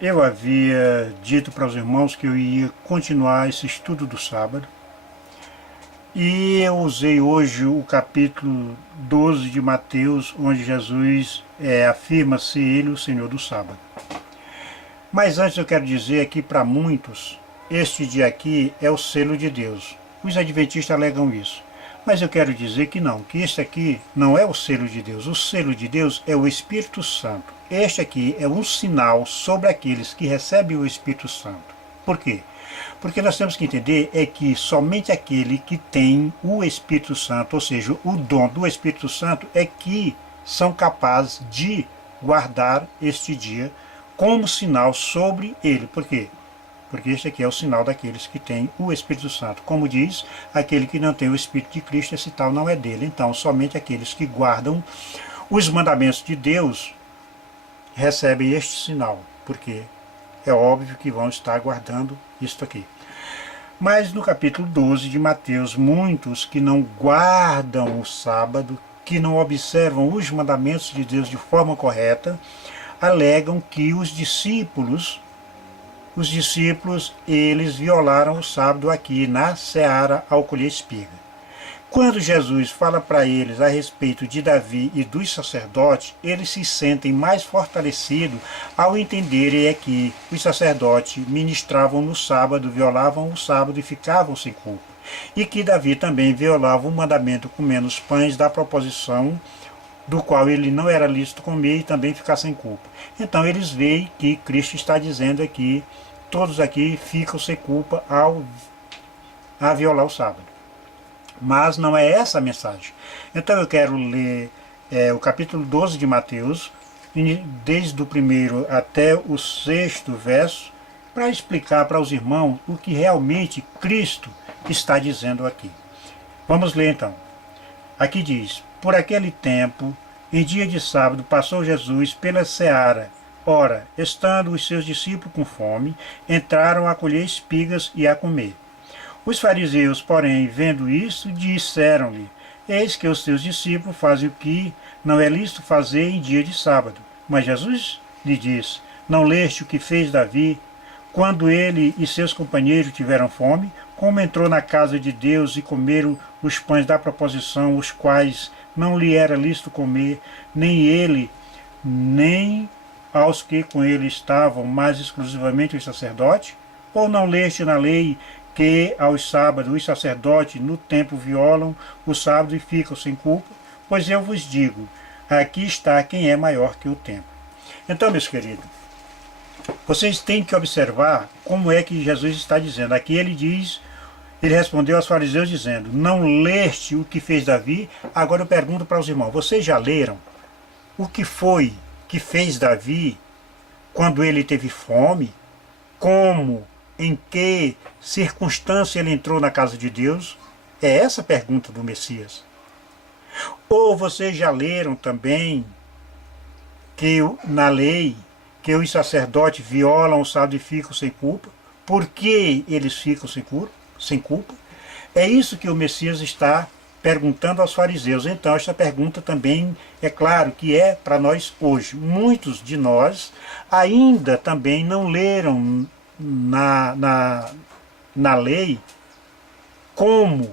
Eu havia dito para os irmãos que eu ia continuar esse estudo do sábado, e eu usei hoje o capítulo 12 de Mateus, onde Jesus afirma ser Ele o Senhor do sábado. Mas antes eu quero dizer que para muitos, este dia aqui é o selo de Deus. Os adventistas alegam isso. Mas eu quero dizer que não, que este aqui não é o selo de Deus. O selo de Deus é o Espírito Santo. Este aqui é um sinal sobre aqueles que recebem o Espírito Santo. Por quê? Porque nós temos que entender que somente aquele que tem o Espírito Santo, ou seja, o dom do Espírito Santo, é que são capazes de guardar este dia como sinal sobre ele. Por quê? Porque este aqui é o sinal daqueles que têm o Espírito Santo. Como diz, aquele que não tem o Espírito de Cristo, esse tal não é dele. Então, somente aqueles que guardam os mandamentos de Deus recebem este sinal. Porque é óbvio que vão estar guardando isto aqui. Mas no capítulo 12 de Mateus, muitos que não guardam o sábado, que não observam os mandamentos de Deus de forma correta, alegam que os discípulos, eles violaram o sábado aqui na seara ao colher espiga. Quando Jesus fala para eles a respeito de Davi e dos sacerdotes, eles se sentem mais fortalecidos ao entenderem que os sacerdotes ministravam no sábado, violavam o sábado e ficavam sem culpa. E que Davi também violava o mandamento comendo os pães da proposição, do qual ele não era lícito comer e também ficar sem culpa. Então eles veem que Cristo está dizendo aqui, todos aqui ficam sem culpa a violar o sábado. Mas não é essa a mensagem. Então eu quero ler o capítulo 12 de Mateus, desde o primeiro até o 6º verso, para explicar para os irmãos o que realmente Cristo está dizendo aqui. Vamos ler então. Aqui diz: por aquele tempo, em dia de sábado, passou Jesus pela seara. Ora, estando os seus discípulos com fome, entraram a colher espigas e a comer. Os fariseus, porém, vendo isso, disseram-lhe: eis que os teus discípulos fazem o que não é lícito fazer em dia de sábado. Mas Jesus lhe disse: não leste o que fez Davi, quando ele e seus companheiros tiveram fome, como entrou na casa de Deus e comeram os pães da proposição, os quais não lhe era lícito comer, nem ele, nem aos que com ele estavam, mas exclusivamente os sacerdotes? Ou não leste na lei que aos sábados os sacerdotes no templo violam o sábado e ficam sem culpa? Pois eu vos digo, aqui está quem é maior que o templo. Então, meus queridos, vocês têm que observar como é que Jesus está dizendo. Aqui ele diz, ele respondeu aos fariseus dizendo: não leste o que fez Davi? Agora eu pergunto para os irmãos, vocês já leram o que foi que fez Davi quando ele teve fome? Como, em que circunstância ele entrou na casa de Deus? É essa a pergunta do Messias. Ou vocês já leram também que na lei que os sacerdotes violam o sábado e ficam sem culpa? Por que eles ficam sem culpa? É isso que o Messias está perguntando aos fariseus. Então esta pergunta também é claro que é para nós hoje. Muitos de nós ainda também não leram na lei como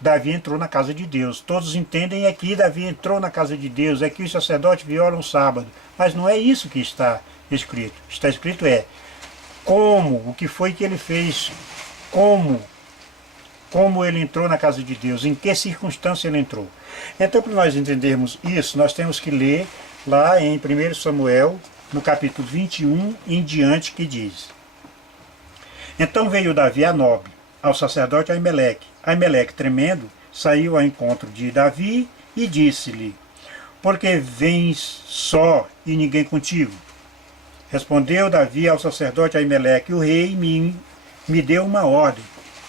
Davi entrou na casa de Deus. Todos entendem que Davi entrou na casa de Deus, que os sacerdotes violam o sábado. Mas não é isso que está escrito. Está escrito como, o que foi que ele fez, como ele entrou na casa de Deus, em que circunstância ele entrou. Então, para nós entendermos isso, nós temos que ler lá em 1 Samuel, no capítulo 21 em diante, que diz: então veio Davi a Nob, ao sacerdote Aimeleque. Aimeleque, tremendo, saiu ao encontro de Davi e disse-lhe: por que vens só e ninguém contigo? Respondeu Davi ao sacerdote Aimeleque: o rei me deu uma ordem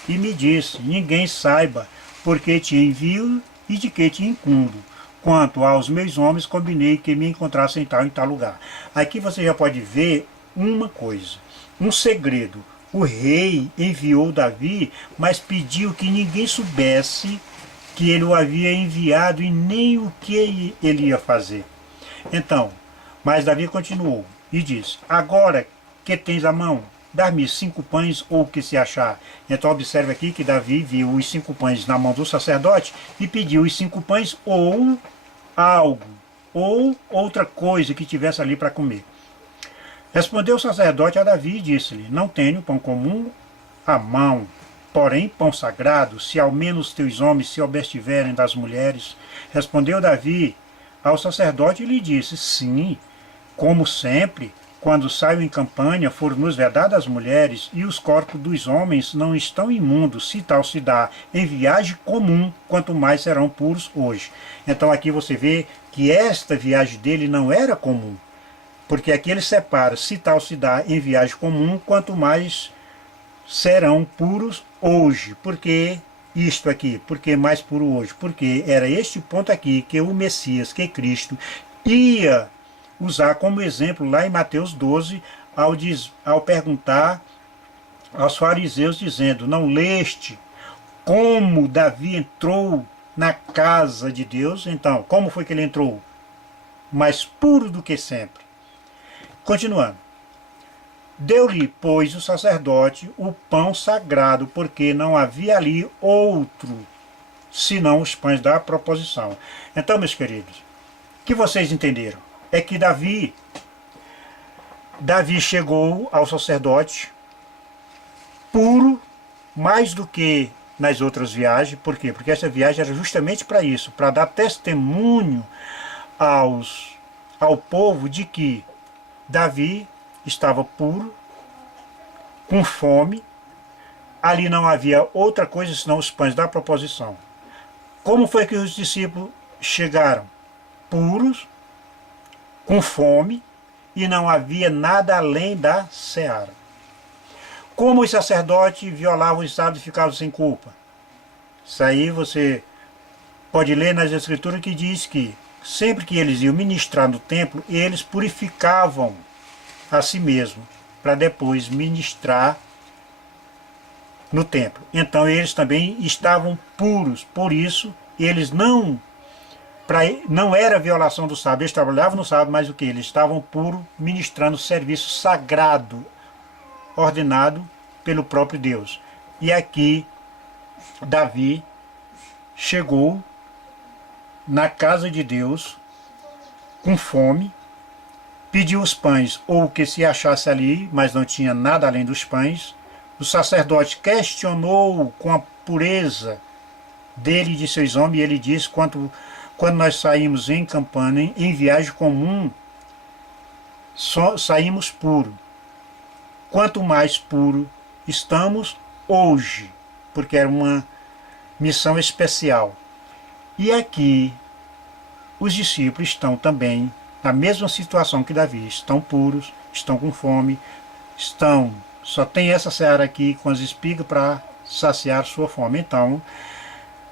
e me disse: ninguém saiba por que te envio e de que te incumbo. Quanto aos meus homens, combinei que me encontrassem em tal lugar. Aqui você já pode ver uma coisa, um segredo. O rei enviou Davi, mas pediu que ninguém soubesse que ele o havia enviado e nem o que ele ia fazer. Então, mas Davi continuou: e disse: agora que tens a mão, dá-me 5 pães ou o que se achar. Então observe aqui que Davi viu os 5 pães na mão do sacerdote e pediu os 5 pães ou algo, ou outra coisa que tivesse ali para comer. Respondeu o sacerdote a Davi e disse-lhe: não tenho pão comum à mão, porém pão sagrado, se ao menos teus homens se obstiverem das mulheres. Respondeu Davi ao sacerdote e lhe disse: sim, como sempre, quando saio em campanha, foram-nos vedadas as mulheres, e os corpos dos homens não estão imundos, se tal se dá em viagem comum, quanto mais serão puros hoje. Então aqui você vê que esta viagem dele não era comum, porque aqui ele separa, se tal se dá em viagem comum, quanto mais serão puros hoje. Por que isto aqui? Por que mais puro hoje? Porque era este ponto aqui que o Messias, que Cristo, ia usar como exemplo lá em Mateus 12, ao perguntar aos fariseus, dizendo: não leste como Davi entrou na casa de Deus? Então, como foi que ele entrou? Mais puro do que sempre. Continuando. Deu-lhe, pois, o sacerdote o pão sagrado, porque não havia ali outro, senão os pães da proposição. Então, meus queridos, o que vocês entenderam? É que Davi chegou ao sacerdote puro, mais do que nas outras viagens. Por quê? Porque essa viagem era justamente para isso, para dar testemunho ao povo de que Davi estava puro, com fome, ali não havia outra coisa senão os pães da proposição. Como foi que os discípulos chegaram? Puros, com fome, e não havia nada além da seara. Como os sacerdotes violavam os sábados e ficavam sem culpa? Isso aí você pode ler nas escrituras que diz que sempre que eles iam ministrar no templo, eles purificavam a si mesmos, para depois ministrar no templo. Então eles também estavam puros, por isso eles não era violação do sábado, eles trabalhavam no sábado, mas o que? Eles estavam puros, ministrando serviço sagrado, ordenado pelo próprio Deus. E aqui Davi chegou na casa de Deus com fome, pediu os pães, ou o que se achasse ali, mas não tinha nada além dos pães. O sacerdote questionou com a pureza dele e de seus homens, e ele disse: quando nós saímos em campanha, em viagem comum, só saímos puro. Quanto mais puro estamos hoje, porque era uma missão especial. E aqui os discípulos estão também na mesma situação que Davi, estão puros, estão com fome, só tem essa seara aqui com as espigas para saciar sua fome. Então,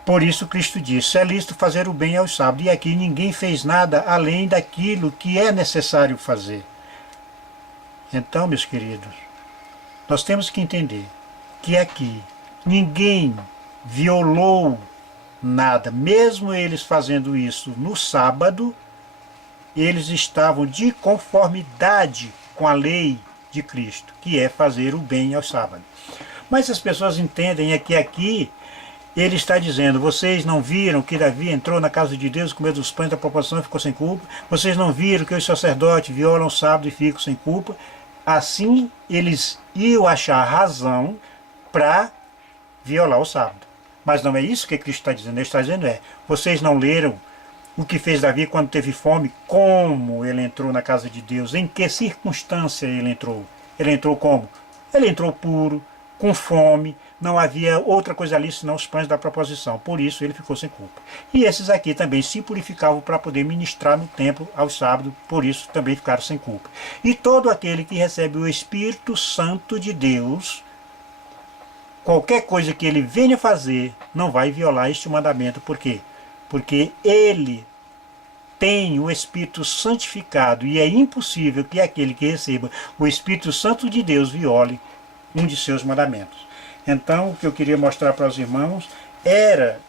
por isso Cristo disse: é lícito fazer o bem aos sábados, e aqui ninguém fez nada além daquilo que é necessário fazer. Então, meus queridos, nós temos que entender que aqui ninguém violou nada, mesmo eles fazendo isso no sábado, eles estavam de conformidade com a lei de Cristo, que é fazer o bem aos sábados. Mas as pessoas entendem é que aqui ele está dizendo: vocês não viram que Davi entrou na casa de Deus, comeu dos pães da proposição e ficou sem culpa? Vocês não viram que os sacerdotes violam o sábado e ficam sem culpa? Assim eles iam achar razão para violar o sábado. Mas não é isso que Cristo está dizendo. Ele está dizendo vocês não leram o que fez Davi quando teve fome, como ele entrou na casa de Deus, em que circunstância ele entrou? Ele entrou como? Ele entrou puro, com fome, não havia outra coisa ali senão os pães da proposição, por isso ele ficou sem culpa. E esses aqui também se purificavam para poder ministrar no templo aos sábados, por isso também ficaram sem culpa. E todo aquele que recebe o Espírito Santo de Deus, qualquer coisa que ele venha fazer, não vai violar este mandamento. Por quê? Porque ele tem o Espírito santificado, e é impossível que aquele que receba o Espírito Santo de Deus viole um de seus mandamentos. Então, o que eu queria mostrar para os irmãos era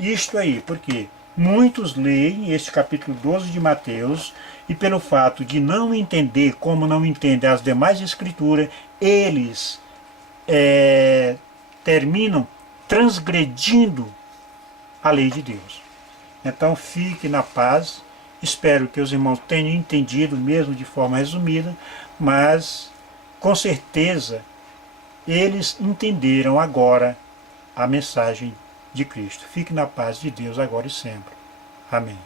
isto aí, porque muitos leem este capítulo 12 de Mateus e pelo fato de não entender como não entendem as demais escrituras, eles terminam transgredindo a lei de Deus. Então fique na paz, espero que os irmãos tenham entendido, mesmo de forma resumida, mas com certeza eles entenderam agora a mensagem de Cristo. Fique na paz de Deus agora e sempre. Amém.